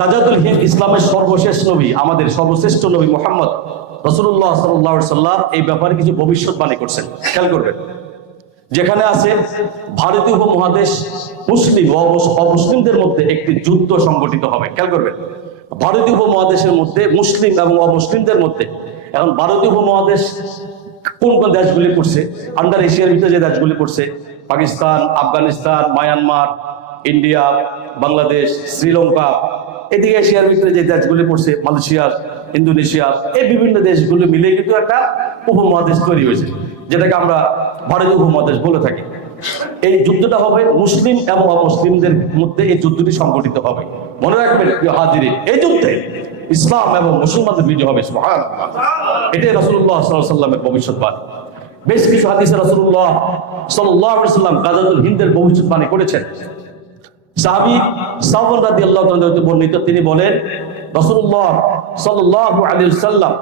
গাজাতুল হিন্দ ইসলামের সর্বশেষ নবী, আমাদের সর্বশ্রেষ্ঠ নবী মুহাম্মদ রাসূলুল্লাহ সাল্লাল্লাহু আলাইহি সাল্লাম এই ব্যাপারে কিছু ভবিষ্যৎবাণী করছেন। খেয়াল করবেন, যেখানে আছে ভারতীয় উপমহাদেশ মুসলিম ও অমুসলিমদের মধ্যে একটি যুদ্ধ সংগঠিত হবে। খেয়াল করবেন, ভারতীয় উপমহাদেশের মধ্যে মুসলিম এবং অমুসলিমদের মধ্যে। এখন ভারতীয় উপমহাদেশ কোন কোন দেশগুলি পড়ছে? আন্ডার এশিয়ার ভিতরে যে দেশগুলি পড়ছে, পাকিস্তান, আফগানিস্তান, মায়ানমার, ইন্ডিয়া, বাংলাদেশ, শ্রীলঙ্কা। এদিকে এশিয়ার ভিতরে যে দেশগুলি পড়ছে, মালয়েশিয়া, ইন্দোনেশিয়া, এই বিভিন্ন দেশগুলো মিলে কিন্তু একটা উপমহাদেশ তৈরি হয়েছে, যেটাকে আমরা ভারতীয় উপমহাদেশ বলে থাকি। এই যুদ্ধটা হবে মুসলিম এবং অমুসলিমদের মধ্যে, এই যুদ্ধটি সংগঠিত হবে। মনে রাখবেন প্রিয় হাজিরিন, এই যুদ্ধে ইসলাম এবং মুসলমানদের বিজয় হবে। সুবহানাল্লাহ। এটাই রাসূলুল্লাহ সাল্লাল্লাহু আলাইহি ওয়াসাল্লামের ভবিষ্যৎবাণী। বেশ কিছু হাদিসে রাসূলুল্লাহ সাল্লাল্লাহু আলাইহি ওয়াসাল্লাম গাজাতুল হিন্দের ভবিষ্যৎবাণী করেছেন। সাহাবী সাওবান রাদিয়াল্লাহু তাআলা হতে বর্ণিত, তিনি বলেন রাসূলুল্লাহ সাল্লাল্লাহু আলাইহি ওয়াসাল্লাম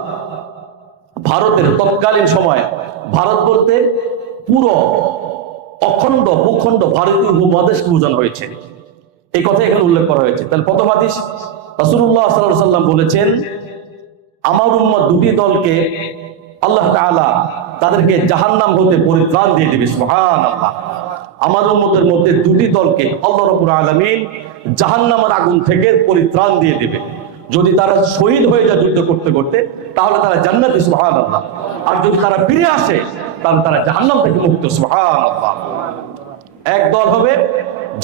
ভারতের তৎকালীন সময়ে, ভারত বলতে পুরো অখণ্ড ভূখণ্ড ভারতীয় উপমহাদেশকে বোঝানো হয়েছে, এই কথা এখানে উল্লেখ করা হয়েছে। তাহলে প্রথম হাদিস, রাসূলুল্লাহ সাল্লাল্লাহু আলাইহি ওয়াসাল্লাম বলেছেন, আমার উম্মত দুটি দলকে আল্লাহ তাআলা তাদেরকে জাহান্নাম হতে পরিত্রাণ দিয়ে দিবে। সুবহানাল্লাহ। আমার উম্মতের মধ্যে দুটি দলকে আল্লাহ রাব্বুল আলামিন জাহান্নামের আগুন থেকে পরিত্রাণ দিয়ে দিবে। যদি তারা শহীদ হয়ে যায় যুদ্ধ করতে করতে, তাহলে তারা জান্নাতি। সুবহানাল্লাহ। আর যদি তারা ফিরে আসে, তাহলে তারা জাহান্নাম থেকে মুক্ত। সুবহানাল্লাহ। এক দল হবে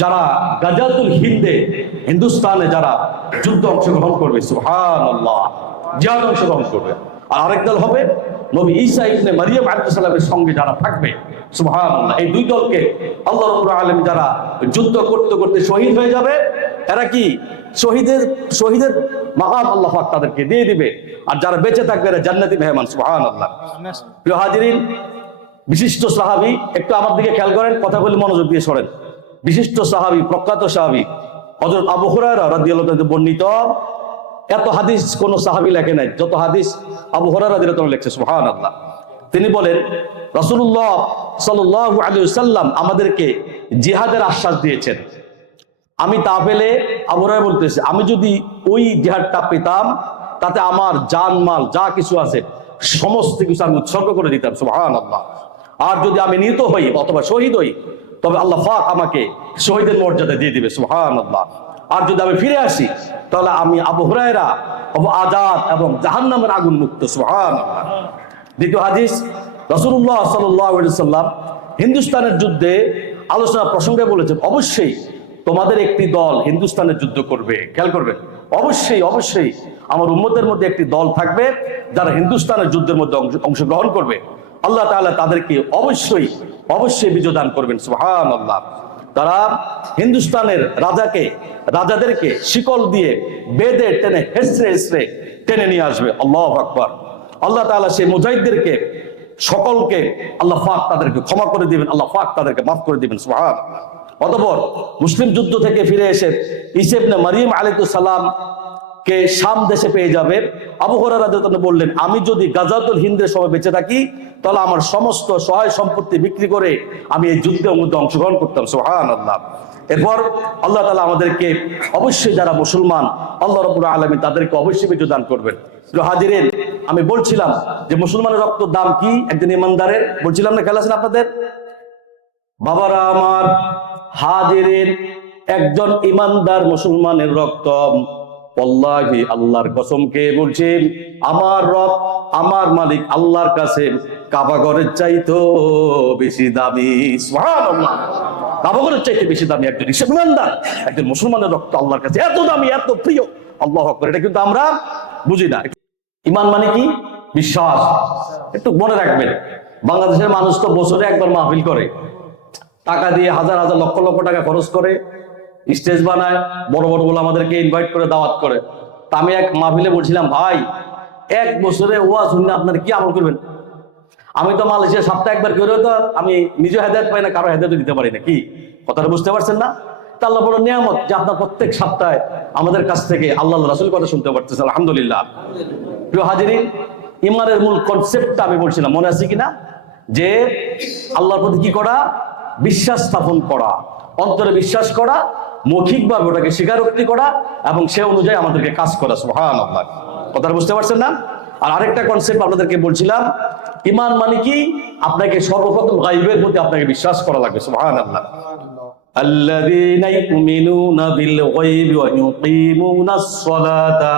যারা গাজাতুল হিন্দে, হিন্দুস্তানে যারা যুদ্ধ অংশগ্রহণ করবে, সুবহানাল্লাহ, জিহাদে অংশগ্রহণ করবে। আর আরেক দল হবে নবী ঈসা ইবনে মারিয়াম আলাইহিস সালামের সঙ্গে যারা থাকবে। সুবহানাল্লাহ। এই দুই দলকে আল্লাহ রাব্বুল আলামিন যারা যুদ্ধ করতে করতে শহীদ হয়ে যাবে, এরা কি শহীদের মাকাম আল্লাহ পাক তাদেরকে দিয়ে দিবে। আর যারা বেঁচে থাকবে এরা জান্নাতি মেহমান। সুবহানাল্লাহ। প্রিয় হাজিরিন, বিশিষ্ট সাহাবী, একটু আমার দিকে খেয়াল করেন, কথাগুলি মনোযোগ দিয়ে শোনেন। বিশিষ্ট সাহাবী, প্রখ্যাত সাহাবী হযরত আবু হুরায়রা রাদিয়াল্লাহু তাআলা বর্ণিত, এত হাদিস কোন সাহাবী লেখে নাই যত হাদিস আবু হুরায়রা রাদিয়াল্লাহু তাআলা লিখছে। সুবহানাল্লাহ। তিনি বলেন রাসূলুল্লাহ সাল্লাল্লাহু আলাইহি ওয়াসাল্লাম আমাদেরকে জিহাদের আশ্বাস দিয়েছেন। আমি তা পেলে, আবু হুরায়রা বলতেছে, আমি যদি ওই জিহাদটা পেতাম, তাতে আমার জান মাল যা কিছু আছে সমস্ত কিছু আমি উৎসর্গ করে দিতাম। সুবহানাল্লাহ। আর যদি আমি নিহত হই অথবা শহীদ হই, তবে আল্লাহ পাক আমাকে শহীদের মর্যাদা দিয়ে দিবে। সুবহানাল্লাহ। আর যদি আমি ফিরে আসি, তাহলে আমি আবু হুরায়রা আজাদ এবং জাহান্নামের আগুন মুক্ত। সুবহানাল্লাহ। দ্বিতীয় হাদিস, রাসূলুল্লাহ সাল্লাল্লাহু আলাইহি ওয়াসাল্লাম হিন্দুস্তানের যুদ্ধে আলোচনা প্রসঙ্গে বলেছেন, অবশ্যই তোমাদের একটি দল হিন্দুস্তানের যুদ্ধ করবে। খেয়াল করবেন, অবশ্যই অবশ্যই আমার উম্মতের মধ্যে একটি দল থাকবে যারা হিন্দুস্তানের যুদ্ধের মধ্যে অংশগ্রহণ করবে। আল্লাহ তাআলা তাদেরকে অবশ্যই অবশ্যই বিজয় দান করবেন। সুবহানাল্লাহ। তারা হিন্দুস্তানের রাজাদেরকে শিকল দিয়ে বেঁধে টেনে হেসড়ে টেনে নিয়ে আসবে। আল্লাহু আকবার। আল্লাহ তাআলা সেই মুজাহিদদেরকে সকলকে আল্লাহ পাক তাদেরকে ক্ষমা করে দিবেন, আল্লাহ পাক তাদেরকে মাফ করে দিবেন। সুবহানাল্লাহ। অতঃপর মুসলিম যুদ্ধ থেকে ফিরে এসে ঈসা ইবনে মারিয়াম আলাইহিস সালাম কে শাম দেশে পেয়ে যাবে। আবু হুরায়রা রাদিয়াল্লাহু তাআলা বললেন, আমি যদি গাজাতুল হিন্দের সময় বেঁচে থাকি, তাহলে আমার সমস্ত সহায় সম্পত্তি বিক্রি করে আমি এই যুদ্ধের মধ্যে অংশগ্রহণ করতাম। সুবহানাল্লাহ। এরপর আল্লাহ তাআলা আমাদেরকে অবশ্যই, যারা মুসলমান, আল্লাহ রাব্বুল আলামিন তাদেরকে অবশ্যই বিজয় দান করবেন। প্রিয় হাজিরিন, আমি বলছিলাম যে মুসলমানের রক্তের দাম কি একজন ইমানদারের, বলছিলাম না, খেয়াল আছেন আপনাদের? বাবারা আমার, হাজিরিন, একজন ইমানদার মুসলমানের রক্ত, ওয়াল্লাহি আল্লাহর কসমকে বলছি, আমার রব, আমার মালিক আল্লাহর কাছে কাবা ঘরের চাইতো বেশি দামি। সুবহানাল্লাহ। কাবা ঘরের চাইতে বেশি দামি একজন ইমানদার, একজন মুসলমানের রক্ত আল্লাহর কাছে এত দামি, এত প্রিয়। আল্লাহু আকবার। এটা কিন্তু আমরা বুঝি না। ঈমান মানে কি? বিশ্বাস। একটু মনে রাখবেন, বাংলাদেশের মানুষ তো বছরে একবার মাহফিল করে, টাকা দিয়ে হাজার হাজার লক্ষ লক্ষ টাকা খরচ করে, স্টেজ বানায়, বড় বড় ওলামাদেরকে ইনভাইট করে, দাওয়াত করে। তা আমি এক মাহফিলে বলছিলাম, ভাই, এক বছরে ওয়াজ শুনলে আপনারা কি আমল করবেন? আমি তো মালয়েশিয়া সপ্তাহে একবার করে, তো আমি নিজে হেদায়েত পাই না, কারো হেদায়েত দিতে পারি না। কি কথাটা বুঝতে পারছেন না? তা আল্লাহ বড় নিয়ামত যে আপনার প্রত্যেক সপ্তাহে আমাদের কাছ থেকে আল্লাহ রাসূল কথা শুনতে পারতেছেন। আলহামদুলিল্লাহ। প্রিয় হাজিরিন, ঈমানের মূল কনসেপ্টটা আমি বলছিলাম, মনে আছে কিনা? যে আল্লাহর প্রতি কি করা? বিশ্বাস স্থাপন করা, অন্তরে বিশ্বাস করা মৌখিকভাবে ওটাকে স্বীকারোক্তি করা এবং সে অনুযায়ী আমাদেরকে কাজ করা। সুবহানাল্লাহ, কথাটা বুঝতে পারছেন না? আর আরেকটা কনসেপ্ট আপনাদেরকে বলছিলাম, ঈমান মানে কি? আপনাকে সর্বপ্রথম গায়বের প্রতি আপনাকে বিশ্বাস করা লাগবে। সুবহানাল্লাহ, আল্লাযীনা ইউমিনুনা বিল গায়বি ওয়া ইউকিমুনাস সালাতা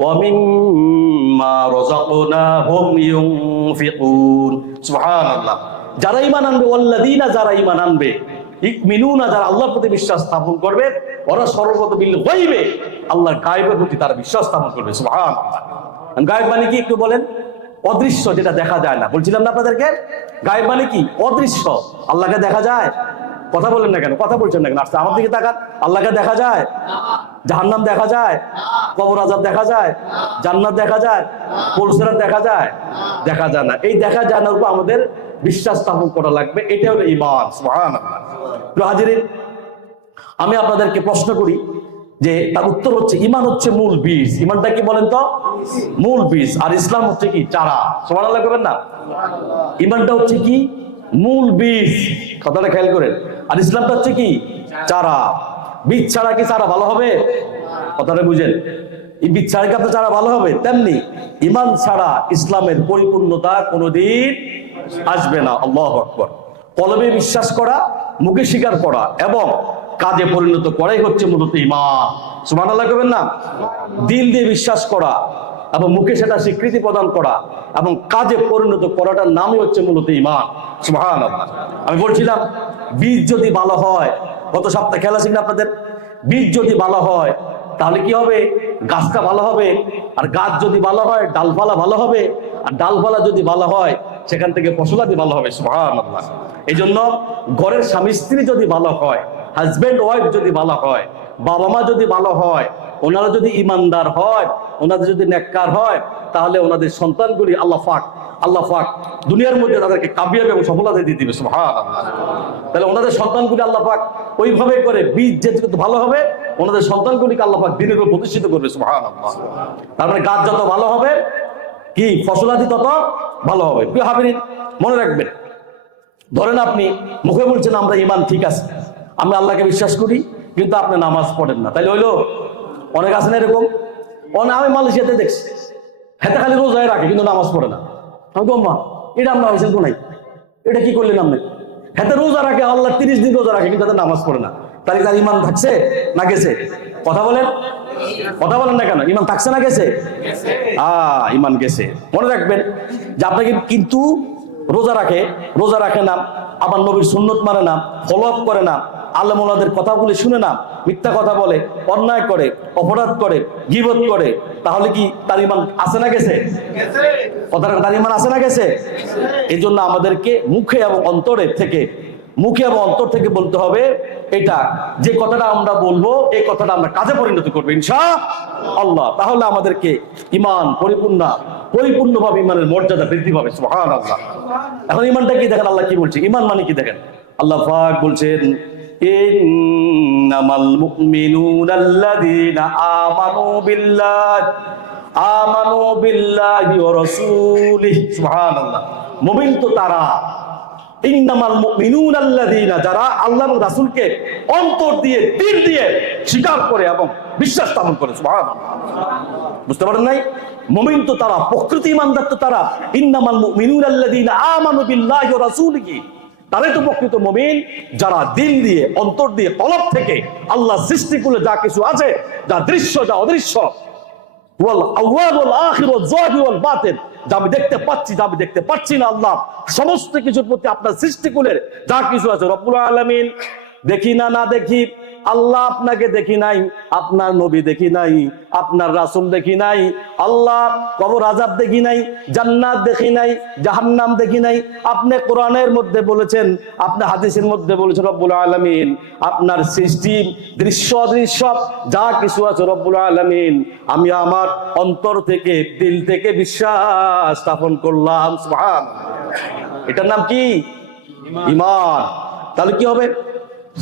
ওয়া মিম্মা রাযাকনাহুম ইউনফিকুন। সুবহানাল্লাহ, যারা ঈমান আনবে, ওয়াল্লাযীনা, যারা ঈমান আনবে, ইউমিনুনা, যারা আল্লাহর প্রতি বিশ্বাস স্থাপন করবে, ওরা সর্বপ্রথম বিল গায়বে, আল্লাহর গায়বের প্রতি তারা বিশ্বাস স্থাপন করবে। সুবহানাল্লাহ, গায়ব মানে কি একটু বলেন? অদৃশ্য, যেটা দেখা যায় না। বলছিলাম না আপনাদেরকে, গায়ব মানে কি? অদৃশ্য। আল্লাহকে দেখা যায়? কথা বলেন না কেন? কথা বলছেন না কেন? আচ্ছা, আমার দিকে তাকান। আল্লাহকে দেখা যায়? জাহান্নাম দেখা যায়? কবর আযাব দেখা যায়? জান্নাত দেখা যায়? পুরস্কার দেখা যায়? দেখা যায় না। এই দেখা যায় না উপর আমাদের বিশ্বাস স্থাপন করা লাগবে। এটা হলো ঈমান। সুবহানাল্লাহ। প্রিয় হাজিরিন, আমি আপনাদেরকে প্রশ্ন করি যে তার উত্তর হচ্ছে ঈমান হচ্ছে মূল বীজ। ঈমানটা কি বলেন তো? মূল বীজ। আর ইসলাম হচ্ছে কি? চারা। সুবহানাল্লাহ করবেন না? ঈমানটা হচ্ছে কি? মূল বীজ। কথাটা খেয়াল করেন। আর ইসলামটা হচ্ছে কি? চারা। বীজ ছাড়া কি চারা ভালো হবে? কথাটা বুঝেন। এই বীজ ছাড়া কি আপনার চারা ভালো হবে? তেমনি ঈমান ছাড়া ইসলামের পরিপূর্ণতা কোনোদিন আসবে না। আল্লাহু আকবার। কলবে বিশ্বাস করা, মুখে স্বীকার করা এবং কাজে পরিণত করাই হচ্ছে মূলত ঈমান। সুবহানাল্লাহ করবেন না? দিল দিয়ে বিশ্বাস করা এবং মুখে সেটা স্বীকৃতি প্রদান করা এবং কাজে পরিণত করাটার নামই হচ্ছে মূলত ঈমান। সুবহানাল্লাহ। আমি বলছিলাম, বীজ যদি ভালো হয়, গত সপ্তাহে খেয়াল আছে কিনা আপনাদের? বীজ যদি ভালো হয় তাহলে কি হবে? গাছটা ভালো হবে। আর গাছ যদি ভালো হয়, ডালপালা ভালো হবে। আর ডালপালা যদি ভালো হয়, সেখান থেকে ফসলাদি ভালো হবে। সুবহানাল্লাহ। এই জন্য ঘরের স্বামী স্ত্রী যদি ভালো হয়, হাজবেন্ড ওয়াইফ যদি ভালো হয়, বাবা মা যদি ভালো হয়, ওনারা যদি ইমানদার হয়, ওনাদের যদি নেককার হয়, তাহলে ওনাদের সন্তানগুলি আল্লাহ পাক দুনিয়ার মধ্যে তাদেরকে কামিয়াবি এবং সফলতা দিয়ে দিবে। সুবহানাল্লাহ। তাহলে ওনাদের সন্তানগুলি আল্লাহ পাক ওইভাবে করে বীজ যেহেতু ভালো হবে, ওনাদের সন্তানগুলিকে আল্লাহ পাক দিনের উপর প্রতিষ্ঠিত করবে। সুবহানাল্লাহ। তার মানে গাছ যত ভালো হবে, কি ফসলাদি তত ভালো হবে। প্রিয় হাজিরিন, মনে রাখবেন, ধরেন আপনি মুখে বলছেন আমরা ঈমান ঠিক আছে, আমি আল্লাহকে বিশ্বাস করি, কিন্তু আপনি নামাজ পড়েন না, তাইলে হইলো? অনেক আছেন এরকম। আমি মালয়েশিয়াতে দেখছি, হেতে খালি রোজায় রাখে কিন্তু নামাজ পড়ে না। আমি গম্মা, এটা আমরা হয়েছেন কোনাই, এটা কি করলেন আপনি? হেতে রোজা রাখে, আল্লাহ 30 দিন রোজা রাখে, কিন্তু তাদের নামাজ পড়ে না। তাহলে তার ঈমান থাকছে না গেছে? কথা বলেন, কথা বলেন না কেন? ঈমান থাকছে না গেছে? ঈমান গেছে। মনে রাখবেন যে আপনাকে কিন্তু রোজা রাখে না, আবার নবীর সুন্নত মানে না, ফলো আপ করে না, আলেম ওলামাদের কথাগুলি শুনে না, মিথ্যা কথা বলে, অন্যায় করে, অপরাধ করে, গীবত করে, তাহলে কি তার ঈমান আছে না গেছে? কথাটা, তার ঈমান আছে না গেছে? এই জন্য আমাদেরকে মুখে এবং অন্তর থেকে বলতে হবে এটা, যে কথাটা আমরা বলবো এই কথাটা আমরা কাজে পরিণত করবো ইনশাআল্লাহ। তাহলে আমাদেরকে ঈমান পরিপূর্ণভাবে ঈমানের মর্যাদা বৃদ্ধি পাবে। সুবহানাল্লাহ। এখন ঈমানটা কি দেখেন, আল্লাহ কি বলছে? ঈমান মানে কি দেখেন, আল্লাহ পাক বলছেন, ইন্নামাল মুমিনুনাল্লাযীনা আমানু বিল্লাহি ওয়া রাসূলিহি। সুবহানাল্লাহ। মুমিন তো তারা, ইন্নামাল মুমিনুনাল্লাযীনা, যারা আল্লাহ এবং রাসূলকে অন্তর দিয়ে, দিল দিয়ে স্বীকার করে এবং বিশ্বাস স্থাপন করে। সুবহানাল্লাহ। বুঝতে পারেন নাই? মুমিন তো তারা, প্রকৃত ঈমানদার তো তারা। ইন্নামাল মুমিনুনাল্লাযীনা আমানু বিল্লাহি ওয়া রাসূলিহি, তারাই তো প্রকৃত মুমিন, যারা দিল দিয়ে, অন্তর দিয়ে, কলব থেকে আল্লাহ সৃষ্টি করে যা কিছু আছে, যা দৃশ্য, যা অদৃশ্য, ওয়াল আউয়াল ওয়াল আখির ওয়াল যাহির ওয়াল বাতিন, যা আমি দেখতে পাচ্ছি, যা আমি দেখতে পাচ্ছি না, আল্লাহ সমস্ত কিছুর প্রতি আপনার সৃষ্টিকুলের যা কিছু আছে, রব্বুল আলামিন, দেখি না না দেখি, আল্লাহ আপনাকে দেখি নাই, আপনার নবী দেখি নাই, আপনার রাসূল দেখি নাই, আল্লাহ কবর আযাব দেখি নাই, জান্নাত দেখি নাই, জাহান্নাম দেখি নাই। আপনি কোরআনের মধ্যে বলেছেন, আপনি হাদিসের মধ্যে বলেছেন, রব্বুল আলামিন আপনার সৃষ্টি দৃশ্য অদৃশ্য যা কিছু আছে, রব্বুল আলামিন আমি আমার অন্তর থেকে, দিল থেকে বিশ্বাস স্থাপন করলাম। সুবহানাল্লাহ। এটার নাম কি? ঈমান। তাহলে কি হবে?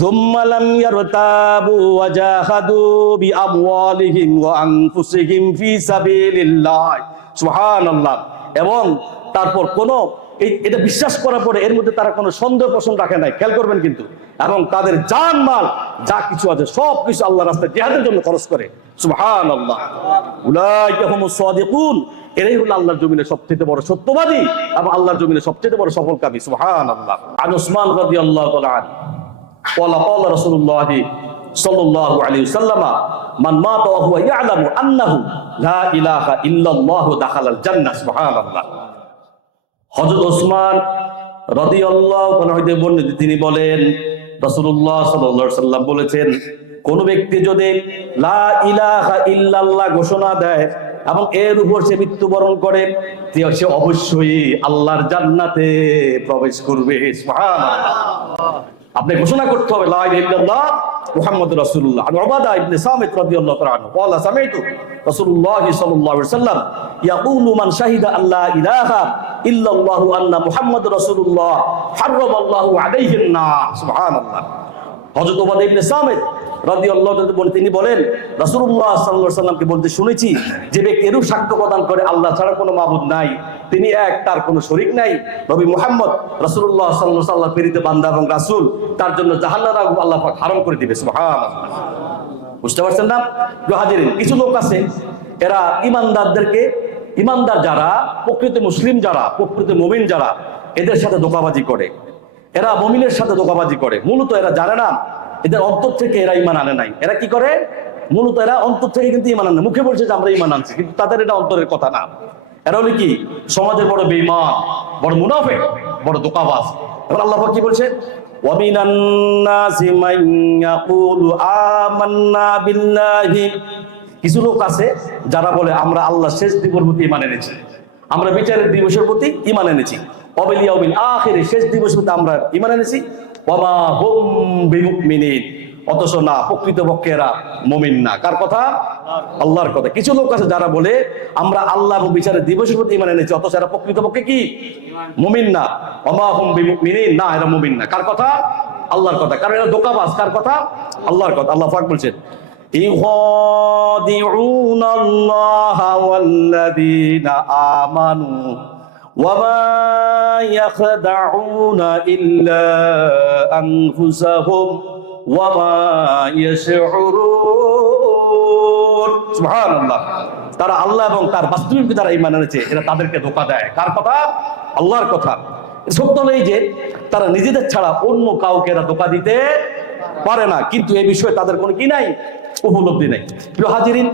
সুম্মা লাম ইয়ারতাবু ওয়া জাহাদু বিআমওয়ালিহিম ওয়া আনফুসিহিম ফি সাবিলিল্লাহ। সুবহানাল্লাহ। এবং তারপর কোনো এটা বিশ্বাস করার পরে এর মধ্যে তারা কোনো সন্দেহ পোষণ রাখে নাই, খেয়াল করবেন কিন্তু, এবং তাদের জান মাল যা কিছু আছে সব কিছু আল্লাহর রাস্তায় জিহাদের জন্য খরচ করে। সুবহানাল্লাহ। উলাইকা হুমুস সাদিকুন, এরাই হলো আল্লাহর জমিনে সবচেয়ে বড় সত্যবাদী এবং আল্লাহর জমিনে সবচেয়ে বড় সফলকামী। সুবহানাল্লাহ। আন উসমান রাদিয়াল্লাহু তাআলা আনহু ক্বালা ক্বালা রাসূলুল্লাহ সাল্লাল্লাহু আলাইহি ওয়াসাল্লাম মান মাতা ওয়া হুয়া ইয়ালামু আন্নাহু লা ইলাহা ইল্লাল্লাহু দাখালাল জান্নাহ। সুবহানাল্লাহ। হযরত ওসমান রাদিয়াল্লাহু তাআলা হইতে বর্ণিত, তিনি বলেন রাসূলুল্লাহ সাল্লাল্লাহু আলাইহি ওয়াসাল্লাম বলেছেন, কোন ব্যক্তি যদি লা ইলাহা ইল্লাল্লাহ ঘোষণা দেয় এবং এর উপর সে মৃত্যুবরণ করে, সে অবশ্যই আল্লাহর জান্নাতে প্রবেশ করবে। সুবহানাল্লাহ। আপনি ঘোষণা করতে হবে লা ইলাহা ইল্লাল্লাহ মুহাম্মাদুর রাসূলুল্লাহ। আন উবাদা ইবনে সামিত রাদিয়াল্লাহু তাআলা আনহু ক্বালা সামি'তু রাসূলুল্লাহ সাল্লাল্লাহু আলাইহি ওয়াসাল্লাম ইয়াকুলু মান শাহিদা আল্লা ইলাহা ইল্লাল্লাহু আন্না মুহাম্মাদুর রাসূলুল্লাহ হারামাল্লাহু আলাইহিন নার। সুবহানাল্লাহ। হযরত উবাদা ইবনে সামিত রাদিয়াল্লাহু তাআলা তিনি বলেন রাসূলুল্লাহ সাল্লাল্লাহু আলাইহি ওয়াসাল্লামকে বলতে শুনেছি, যে ব্যক্তি এরূপ সাক্ষ্য প্রদান করে আল্লাহ ছাড়া কোনো মাবুদ নাই, তিনি এক, তার কোনো শরীক নাই, নবী মুহাম্মদ রাসূলুল্লাহ সাল্লাল্লাহু আলাইহি ওয়াসাল্লাম প্রেরিত বান্দা এবং রাসূল, তার জন্য জাহান্নাম আল্লাহ পাক হারাম করে দিবে। সুবহানাল্লাহ। বুঝতে পারছেন না? প্রিয় হাজিরিন, কিছু লোক আছে এরা ইমানদারদেরকে, ইমানদার যারা, প্রকৃত মুসলিম যারা, প্রকৃত মুমিন যারা, এদের সাথে ধোঁকাবাজি করে, এরা মুমিনের সাথে ধোঁকাবাজি করে। মূলত এরা জানে না, এদের অন্তর থেকে এরা ঈমান আনে নাই। এরা কি করে? মূলত এরা অন্তর থেকে কিন্তু ঈমান আনে, মুখে বলছে যে আমরা ঈমান আনছি, কিন্তু তাদের এটা অন্তরের কথা না। এরা হলো কি সমাজের বড় বেঈমান, বড় মুনাফিক, বড় ধোঁকাবাজ। এখন আল্লাহ পাক কি বলছে? ওয়া মিনান নাসি মান ইয়াকুলু আমান্না বিল্লাহি, কিছু লোক আছে যারা বলে আমরা আল্লাহ শেষ দিবসের প্রতি ঈমান এনেছি, আমরা বিচারের দিবসের প্রতি ঈমান এনেছি, ওয়া বিল ইয়াউমিল আখির, শেষ দিবসের প্রতি আমরা ঈমান এনেছি, ওয়া মা হুম বিমুমিনিন, অথচ না, প্রকৃতপক্ষে এরা মুমিন না। কার কথা? আল্লাহর কথা। কিছু লোক আছে যারা বলে আমরা আল্লাহ এবং বিচারের দিবসের প্রতি ঈমান এনেছি, অথচ এরা প্রকৃতপক্ষে কি? মুমিন না। ওয়া মা হুম বিমুমিনিন, না, এরা মুমিন না। কার কথা? আল্লাহর কথা। কারণ এরা ধোঁকাবাজ। কার কথা? আল্লাহর কথা। আল্লাহ পাক বলছেন ইউখাদিউনা আল্লাহ ওয়াল্লাযীনা আমানু ওয়া মা ইয়াখদাউনা ইল্লা আনফুসাহুম ওয়া মা ইয়াশউরুন। সুবহানাল্লাহ। তারা আল্লাহ এবং তার বাস্তবিক যারা ঈমান এনেছে, এরা তাদেরকে ধোঁকা দেয়। কার কথা? আল্লাহর কথা। সত্য নেই যে তারা নিজেদের ছাড়া অন্য কাউকে এরা ধোঁকা দিতে পারে না, কিন্তু এই বিষয়ে তাদের কোনো কি নাই, উপলব্ধি নাই। প্রিয় হাজিরিন,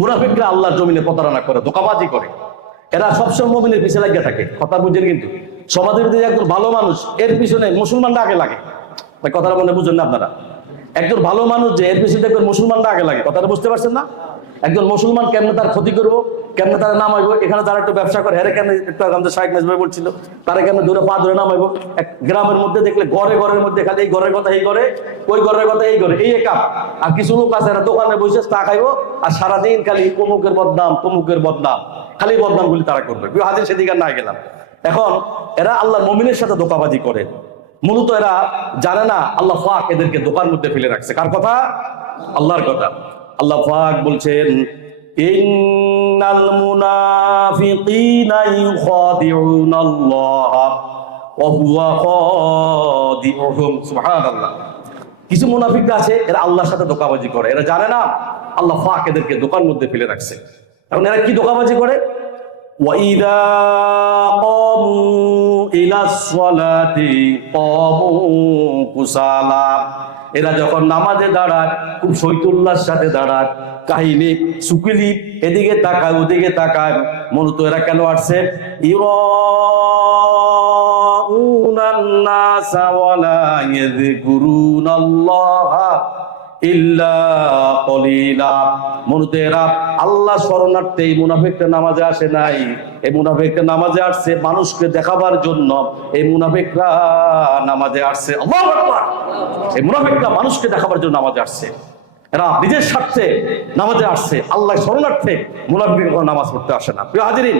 মুনাফিকরা আল্লাহর জমিনে প্রতারণা করে, ধোঁকাবাজি করে, এরা সবসময় মুমিনের পিছনে লাগিয়ে থাকে। কথা বুঝেন কিন্তু, সমাজের মধ্যে একজন ভালো মানুষ, এর পিছনে মুসলমানরা আগে লাগে। কথাটা মনে বুঝেন না আপনারা? একজন ভালো মানুষ যে, এর পিছনে দেখবেন মুসলমানরা আগে লাগে। কথাটা বুঝতে পারছেন না? একজন মুসলমান কেমনে তার ক্ষতি করবো, কেমনে তারা নামাইবো, এখানে যারা একটু ব্যবসা করে হেরে কেন, একটু আমাদের শাইখ মেজবাই বলছিল, তারা কেমন দূরে পা ধরে নামাইবো। এক গ্রামের মধ্যে দেখলে ঘরের মধ্যে খালি এই ঘরের কথা এই করে, ওই ঘরের কথা এই করে, এই একা। আর কিছু লোক আছে এরা দোকানে বসে চা খাইবো আর সারাদিন খালি অমুকের বদনাম, তমুকের বদনাম, খালি বদনাম গুলি তারা করবে। হাজির সেদিকে না গেলাম। এখন এরা আল্লাহ মুমিনের সাথে ধোঁকাবাজি করে। মূলত এরা জানে না আল্লাহ পাক এদেরকে দোকান মধ্যে ফেলে রাখছে। কার কথা? আল্লাহর কথা। আল্লাহ পাক বলছেন ইন্নাল মুনাফিকিনা ইউখাদিউনাল্লাহ ওয়া হুয়া খাদিউহুম। সুবহানাল্লাহ। কিছু মুনাফিক আছে এরা আল্লাহর সাথে ধোঁকাবাজি করে, এরা জানে না আল্লাহ পাক এদেরকে দোকান মধ্যে ফেলে রাখছে। এখন এরা কি ধোঁকাবাজি করে? ওয়া ইযা ক্বামু ইলাস সালাতি ক্বামু কুসালা, এরা যখন নামাজে দাঁড়ায় খুব শৈতুল্লাহর সাথে দাঁড়ায়, কাহিনী সুকিলি এদিকে তাকায় ওদিকে তাকায়। মূলত এরা কেন আসছে? ইরাউনান নাসা ওয়ালা ইয়াযকুরুনাল্লাহা ইল্লা কলিলা। মূলত এরা আল্লাহ শরণার্থে এই মুনাফিকটা নামাজে আসে নাই, এই মুনাফিকটা নামাজে আসছে মানুষকে দেখাবার জন্য। এই মুনাফিকরা নামাজে আসছে, আল্লাহু আকবার, এই মুনাফিকরা মানুষকে দেখাবার জন্য নামাজে আসছে। এরা নিজের স্বার্থে নামাজে আসছে, আল্লাহ শরণার্থে মুনাফিকরা নামাজ পড়তে আসে না। প্রিয় হাজিরিন,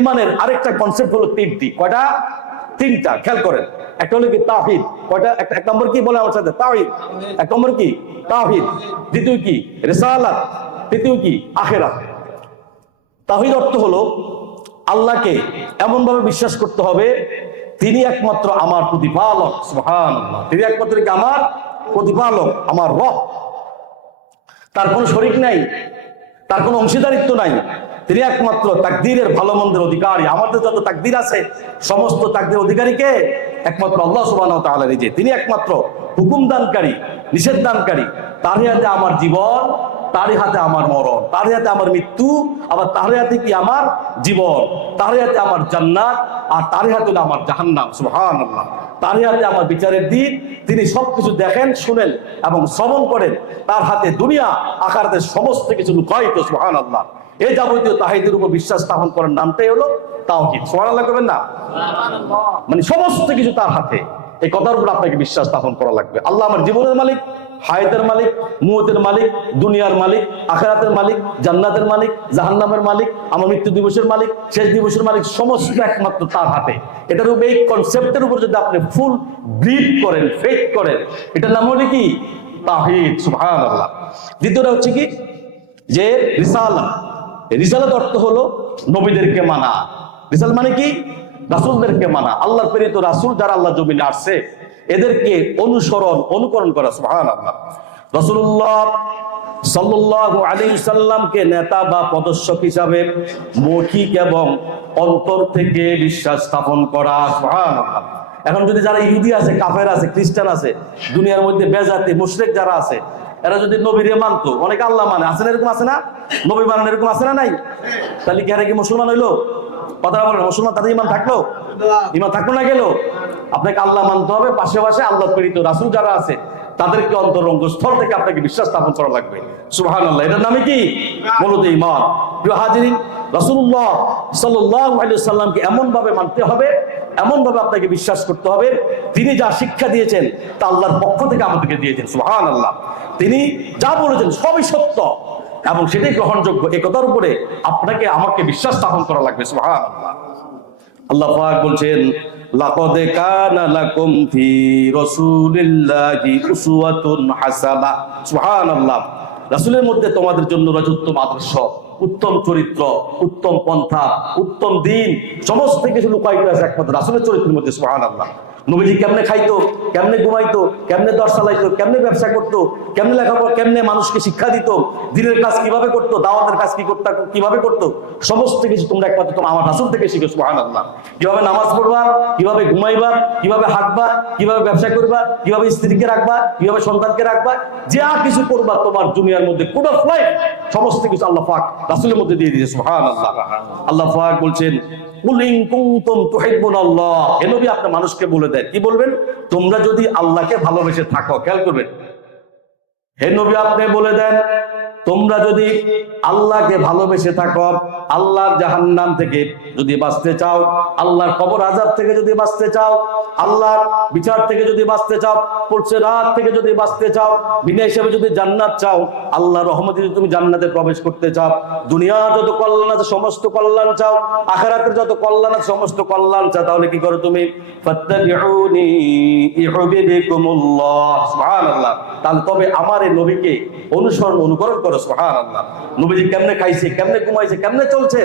ইমানের আরেকটা কনসেপ্ট হলো তিনটি। কয়টা? তিনটা। খেয়াল করেন। একটা হলো কি তাওহীদ। কয়টা? এক নম্বর কি বলে আমার সাথে? তাওহীদ। এক নম্বর কি? তাওহীদ। দ্বিতীয় কি? রিসালাত। তৃতীয় কি? আখিরাত। তাওহীদ অর্থ হলো আল্লাহকে এমন ভাবে বিশ্বাস করতে হবে, তিনি একমাত্র আমার প্রতিপালক। সুবহানাল্লাহ, তিনি একমাত্র কি আমার প্রতিপালক, আমার রব। তার কোনো শরীক নাই, তার কোনো অংশীদারিত্ব নাই। তিনি একমাত্র তাকদীরের ভালো মন্দের অধিকারী। আমাদের যত তাকদীর আছে, সমস্ত তাকদীর অধিকারীকে একমাত্র আল্লাহ সুবহানাহু ওয়া তাআলা নিজে। তিনি একমাত্র হুকুম দানকারী, নিষেধ দানকারী। তারই হাতে আমার জীবন, তারই হাতে আমার মরণ, তারই হাতে আমার মৃত্যু, আবার তারই হাতে কি আমার জীবন, তারই হাতে আমার জান্নাত, আর তারই হাতে হলো আমার জাহান্নাম। সুবহানাল্লাহ, তারই হাতে আমার বিচারের দিন। তিনি সবকিছু দেখেন, শুনেন এবং শ্রবণ করেন। তার হাতে দুনিয়া আখিরাতের সমস্ত কিছু লুকায়িত। সুবহানাল্লাহ, এই যাবতীয় তাহিদের উপর বিশ্বাস স্থাপন করার নামটাই হলো তাওহীদ। সুবহানাল্লাহ করবেন না? মানে সমস্ত কিছু তার হাতে। এই কথার উপর আপনাকে বিশ্বাস স্থাপন করা লাগবে। আল্লাহ আমার জীবনের মালিক, হায়াতের মালিক, মুহূর্তের মালিক, দুনিয়ার মালিক, আখিরাতের মালিক, জান্নাতের মালিক, জাহান্নামের মালিক, আমার মৃত্যু দিবসের মালিক, শেষ দিবসের মালিক, সমস্ত একমাত্র তার হাতে। এটার উপর, এই কনসেপ্টের উপর যদি আপনি ফুল বিলিভ করেন, ফেথ করেন, এটার নাম হলো কি? তাওহীদ। সুবহানাল্লাহ। দ্বিতীয়টা হচ্ছে কি? যে রিসালাত। রিসালাত অর্থ হলো নবীদেরকে মানা। রিসালাত মানে কি? রাসূলদেরকে মানা। আল্লাহর প্রেরিত রাসূল যারা আল্লাহ জমিনে আসছে, এদেরকে অনুসরণ, অনুকরণ করা। সুবহানাল্লাহ। রাসূলুল্লাহ সাল্লাল্লাহু আলাইহি সাল্লামকে নেতা বা প্রদর্শক হিসাবে মৌখিক এবং অন্তর থেকে বিশ্বাস স্থাপন করা। সুবহানাল্লাহ। এখন যদি যারা ইহুদি আছে, কাফের আছে, খ্রিস্টান আছে, দুনিয়ার মধ্যে বেজাতি মুশরিক যারা আছে, এরা যদি নবীরে মানতো, অনেকে আল্লাহ মানে, আছে না এরকম? আছে না? নবী মানেন এরকম আছে না নাই? তাহলে কি এরা কি মুসলমান হইলো? কথা বলেন, মুসলমান তাদের ইমান থাকলো? ইমান থাকলো না গেল? আপনাকে আল্লাহ মানতে হবে, পাশাপাশি আল্লাহ প্রেরিত রাসূল যারা আছে তাদেরকে অন্তরঙ্গ স্থল থেকে আপনাকে বিশ্বাস স্থাপন করা লাগবে। সুবহানাল্লাহ, এটার নামে কি? মূলত ঈমান। প্রিয় হাজিরিন, রাসূলুল্লাহ সাল্লাল্লাহু আলাইহি ওয়াসাল্লামকে এমন ভাবে মানতে হবে, এমন ভাবে আপনাকে বিশ্বাস করতে হবে, তিনি যা শিক্ষা দিয়েছেন তা আল্লাহর পক্ষ থেকে আমাদেরকে দিয়েছেন। সুবহানাল্লাহ, তিনি যা বলেছেন সবই সত্য এবং সেটাই গ্রহণযোগ্য। এই কথার উপরে আপনাকে আমাকে বিশ্বাস স্থাপন করা লাগবে। সুবহানাল্লাহ। আল্লাহ পাক বলছেন, লাকাদ কানা লাকুম ফি রাসূলিল্লাহি উসওয়াতুন হাসানাহ। সুবহানাল্লাহ, রাসূলের মধ্যে তোমাদের জন্য রয়েছে উত্তম আদর্শ, উত্তম চরিত্র, উত্তম পন্থা, উত্তম দিন, সমস্ত কিছু লুকায়িত আছে একমাত্র রাসূলের চরিত্রের মধ্যে। সুবহানাল্লাহ। নবীজি কেমনে খাইতো, কেমনে ঘুমাইতো, কেমনে দর চালাইতো, কেমনে ব্যবসা করতো, কেমনে লেখাপড়া, কেমনে মানুষকে শিক্ষা দিত, দিনের কাজ কিভাবে করতো, দাওয়াতের কাজ কি করতো, কিভাবে করতো, সমস্ত কিছু তোমরা একমাত্র তোমার আমার রাসূল থেকে শিখো। সুবহানাল্লাহ। কিভাবে নামাজ পড়বা, কিভাবে ঘুমাইবা, কিভাবে হাঁটবা, কিভাবে ব্যবসা করবা, কিভাবে স্ত্রীকে রাখবা, কিভাবে সন্তানকে রাখবা, যা কিছু করবা তোমার দুনিয়ার মধ্যে কোড অফ লাইফ, সমস্ত কিছু আল্লাহ পাক রাসূলের মধ্যে দিয়ে দিয়েছে। সুবহানাল্লাহ। আল্লাহ পাক বলছেন, কুল ইন কুনতুম তুহিব্বুনাল্লাহ। হে নবী, আপনি মানুষকে বলে দেন, কি বলবেন? তোমরা যদি আল্লাহকে ভালোবেসে থাকো। খেয়াল করবেন, হে নবী আপনি বলে দেন, তোমরা যদি আল্লাহকে ভালোবেসে থাকো, আল্লাহর জাহান্নাম থেকে যদি বাঁচতে চাও, আল্লাহর কবর আযাব থেকে যদি বাঁচতে চাও, আল্লাহর বিচার থেকে যদি বাঁচতে চাও, পড়ছে রাত থেকে যদি বাঁচতে চাও, বিনা হিসাবে যদি জান্নাত চাও, আল্লাহর রহমতে যদি তুমি জান্নাতে প্রবেশ করতে চাও, দুনিয়ার যত কল্যাণ আছে সমস্ত কল্যাণ চাও, আখিরাতের যত কল্যাণ আছে সমস্ত কল্যাণ চাও, তাহলে কি করো তুমি? ফাত্তাবিউনি ইউহিব্বুকুমুল্লাহ। সুবহানাল্লাহ। তাহলে তবে আমার এই নবীকে অনুসরণ, অনুকরণ করো। সুবহানাল্লাহ। নবীজি কেমনে খাইছে, কেমনে ঘুমাইছে, কেমনে চলছে,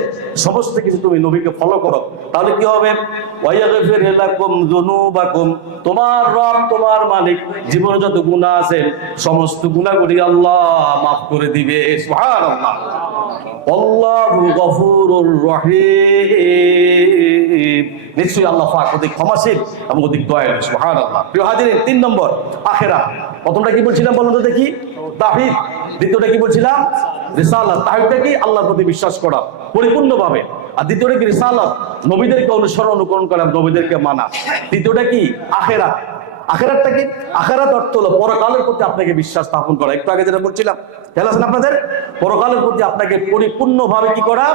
সমস্ত কিছু তুমি নবীকে ফলো করো, তাহলে কি হবে? ওয়ায়াগফির লাকুম যুনুবাকুম। তোমার রব, তোমার মালিক জীবনে যত গুনাহ আছে সমস্ত গুনাহগুলি আল্লাহ মাফ করে দিবে। সুবহানাল্লাহ। আল্লাহু গফুরুর রহিম। নিশ্চয়ই আল্লাহ পাক অধিক ক্ষমাশীল এবং অধিক দয়ালু। সুবহানাল্লাহ। প্রিয় হাজিরিন, 3 নম্বর আখিরাত। প্রথমটা কি বলছিলাম বলুন তো দেখি? তাওহীদ। দ্বিতীয়টা কি বলছিলাম? রিসালাত। তাওহীদটা কি? আল্লাহর প্রতি বিশ্বাস করা পরিপূর্ণভাবে। আর দ্বিতীয়টা কি? রিসালাত, নবীদেরকে অনুসরণ, অনুকরণ করা, নবীদেরকে মানা। তৃতীয়টা কি? আখিরাত। আখিরাতটা কি? আখিরাত অর্থ হলো পরকালের প্রতি আপনাকে বিশ্বাস স্থাপন করা। একটু আগে যেটা বলছিলাম, খেয়াল আছে আপনাদের? পরকালের প্রতি আপনাকে পরিপূর্ণভাবে কি করা?